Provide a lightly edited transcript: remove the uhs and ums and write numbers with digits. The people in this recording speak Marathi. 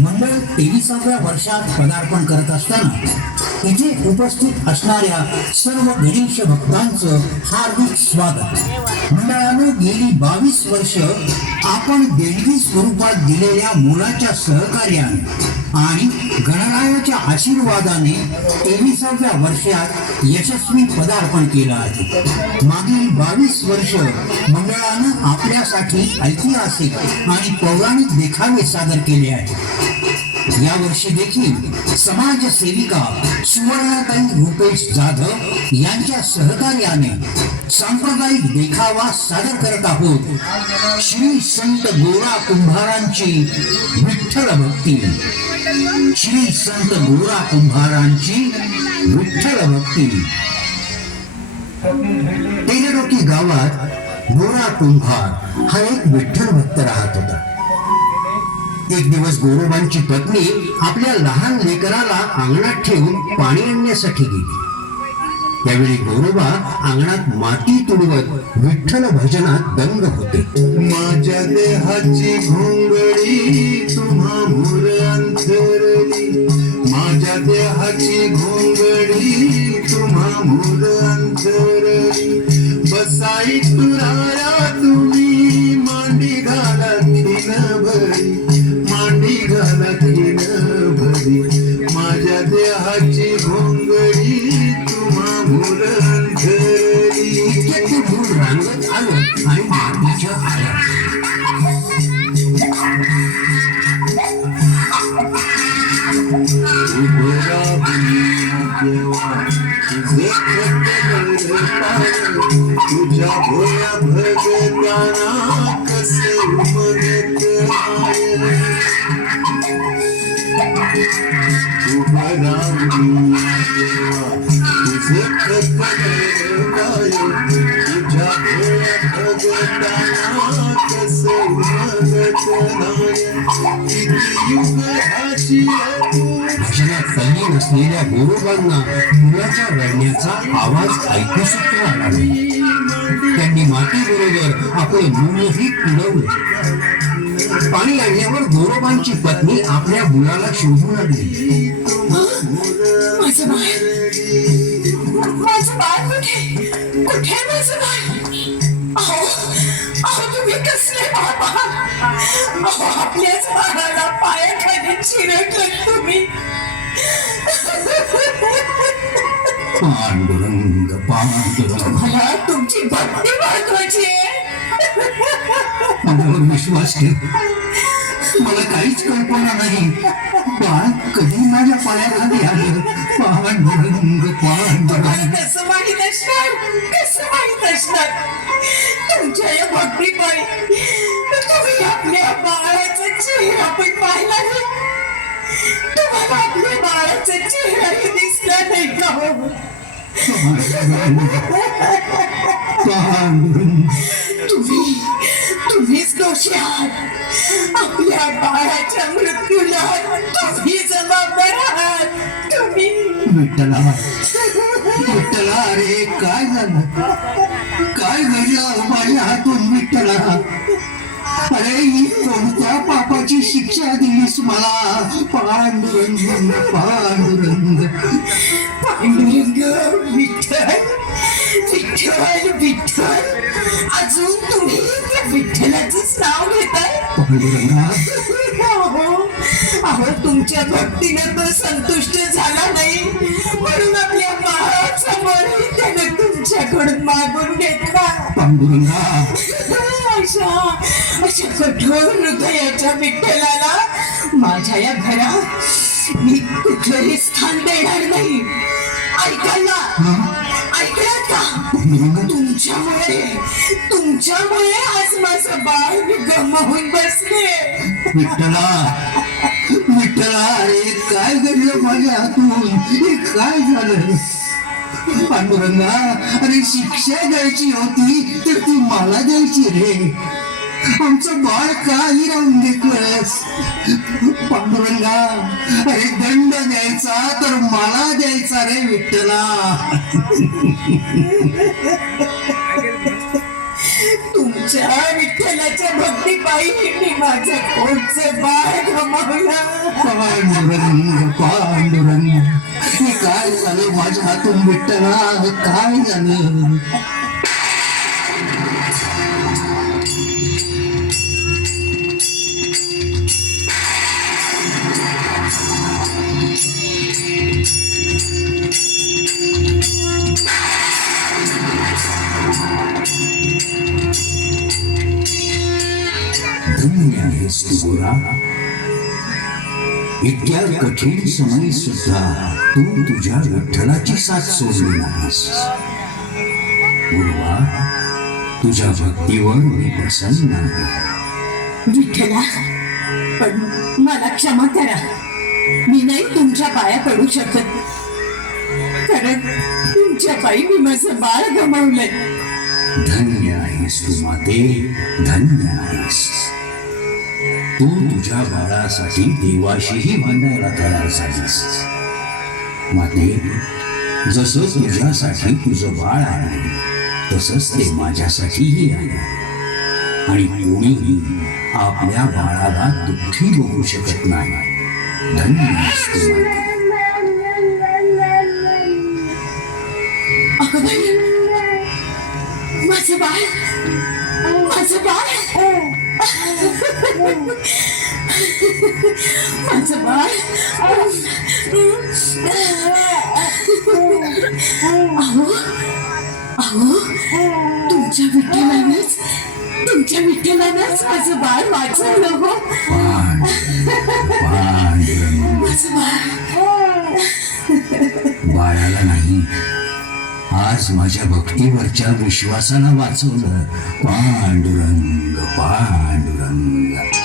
मंडळ 23व्या वर्षात पदार्पण करत असताना इथे उपस्थित असणाऱ्या सर्व गणेश भक्तांचं हार्दिक स्वागत. मंडळानं गेली 22 वर्ष आपण देणगी स्वरूपात दिलेल्या मुलाच्या सहकार्याने आणि गणरायाच्या आशीर्वादाने 23व्या वर्षात यशस्वी पदार्पण केलं आहे. मागील 22 वर्ष मंडळानं आपल्यासाठी ऐतिहासिक आणि पौराणिक देखावे सादर केले आहेत. यावर्षी देखील समाजसेविका सुवर्णाताई रुपेश जाधव यांच्या सहकार्याने सांप्रदायिक देखावा सादर करत आहोत. श्री संत गोरा कुंभारांची विठ्ठल भक्ती. श्री संत गोरा कुंभारांची विठ्ठल भक्ती. तेलडोकी गावात गोरा कुंभार हा एक विठ्ठल भक्त राहत होता. एक दिवस गोरोबांची पत्नी आपल्या लहान लेकराला अंगणात ठेवून पाणी आणण्यासाठी गेली. त्यावेळी गोरोबा अंगणात माती तुडवत विठ्ठल भजनात दंग होते. माझ्या देहाची घोंगडी तुम्हा मूल अंतरली, माझ्या देहाची घोंगडी तुम्हा मूल अंतरली, बसाई तुराया तुम्ही मांडी घाला तीन भरी, मांडी घाला तीन भरी, माझ्या देहाची घोंगडी तुम्हा मूल अंतरली. ते फूल रांगत आलं आणि मातीच्या आल्या. तुझ्या भोया भगताना कसे उमगत उभा राहून तुझे तुझ्या भोया भगताना कसे उमगत किती युग हाची भजनात तल्लीन असलेल्या गोरोबांना मुलाच्या रडण्याचा आवाज ऐकू सुद्धा आला नाही. त्यांनी मातीबरोबर आपले मूलही तुडवले. पाणी आणल्यावर गोरोबांची पत्नी आपल्या मुलाला शोधू लागली. माझं बाळ, माझं बाळ कुठे, कुठे माझं बाळ? अहो अहो तुम्ही कसले बाबा? अहो आपल्याच बाळाला पायाखाली चिरडलं तुम्ही. पांडुरंग पांडुरंग. मला तुमची भक्ती महत्वाची आहे. माझ्यावर विश्वास ठेव. मला काहीच कल्पना नाही बाळ कधी माझ्या पायाखाली आलं. पांडुरंग पांडुरंग. तुम्हाला कसं माहित असणार, कसं माहित असणार? तुमच्या या भक्तीपायी तुम्ही आपल्या बाळाचा चेहरा पण पाहिला नाही. तुम्हाला आपल्या बाळाचा चेहराही दिसला नाही का हो? पांडुरंग. तुम्हीच दोषी आहात. आपल्या बाळाच्या मृत्यूला तुम्ही जबाबदार आहात. तुम्ही विठ्ठला विठ्ठला. अरे काय झालं, काय घडलं माझ्या हातून विठ्ठला? अरे ही कोणत्या पापाची शिक्षा दिलीस मला? पांडुरंग पांडुरंग. पांडुरंग विठ्ठल विठ्ठल विठ्ठल. अजून तुम्ही त्या विठ्ठलाचंच नाव घेताय? पांडुरंगा. अहो तुमच्या भक्तीने तो संतुष्ट झाला नाही म्हणून आपल्या बाळासमोर त्याने तुमच्याकडून मागून घेतला. पांडुरंगा. अशा कठोर हृदयाच्या विठ्ठलाला माझ्या या घरात मी कुठलंही स्थान देणार नाही. ऐकायला ऐकलं का? तुमच्यामुळे आज माझं बाळ गमावून बसले. विठ्ठला विठ्ठला. अरे काय घडलं माझ्या हातून? हे काय झालं? पांडुरंगा. अरे शिक्षा द्यायची होती तर ती मला द्यायची रे. आमचं बाळ काही राहून घेतलंस पांडुरंगा. अरे दंड द्यायचा तर मला द्यायचा रे विठ्ठला. तुमच्या विठ्ठलाच्या भक्तीपायी मी माझं पोटचं बाळ गमावलं. पांडुरंग पांडुरंग, हे काय झालं माझ्या हातून विठ्ठला, काय झालं? धन्य आहेस तू गोरा, इतक्या कठीण समयी सुद्धा तू तुझ्या विठ्ठलाची साथ सोडली नाहीस. गुरुवा, तुझ्या भक्तीवर मी प्रसन्न आहे. विठ्ठला, पण मला क्षमा करा. मी नाही तुमच्या पाया पडू शकत, कारण तुमच्या पायी मी माझं बाळ गमावलंय. धन्य आहेस तू माते, धन्य आहेस. तू तुझ्या बाळासाठी देवाशीही भांडायला तयार झालीस. माते, जसं तुझ्यासाठी तुझं बाळ आहे तसंच ते माझ्यासाठीही आहे. आणि कोणीही आपल्या बाळाला दुःखी बघू शकत नाही. धन्य आहेस तू माते. अगं बाई, माझं बाळ, माझं बाळ, माझं बाळ. अहो अहो, तुमच्या विठ्ठलानंच माझं बाळ वाचवलं हो. पांडुरंग, माझं बाळ. बाळाला नाही, आज माझ्या भक्तीवरच्या विश्वासाला वाचवलं. पांडुरंग पांडुरंग.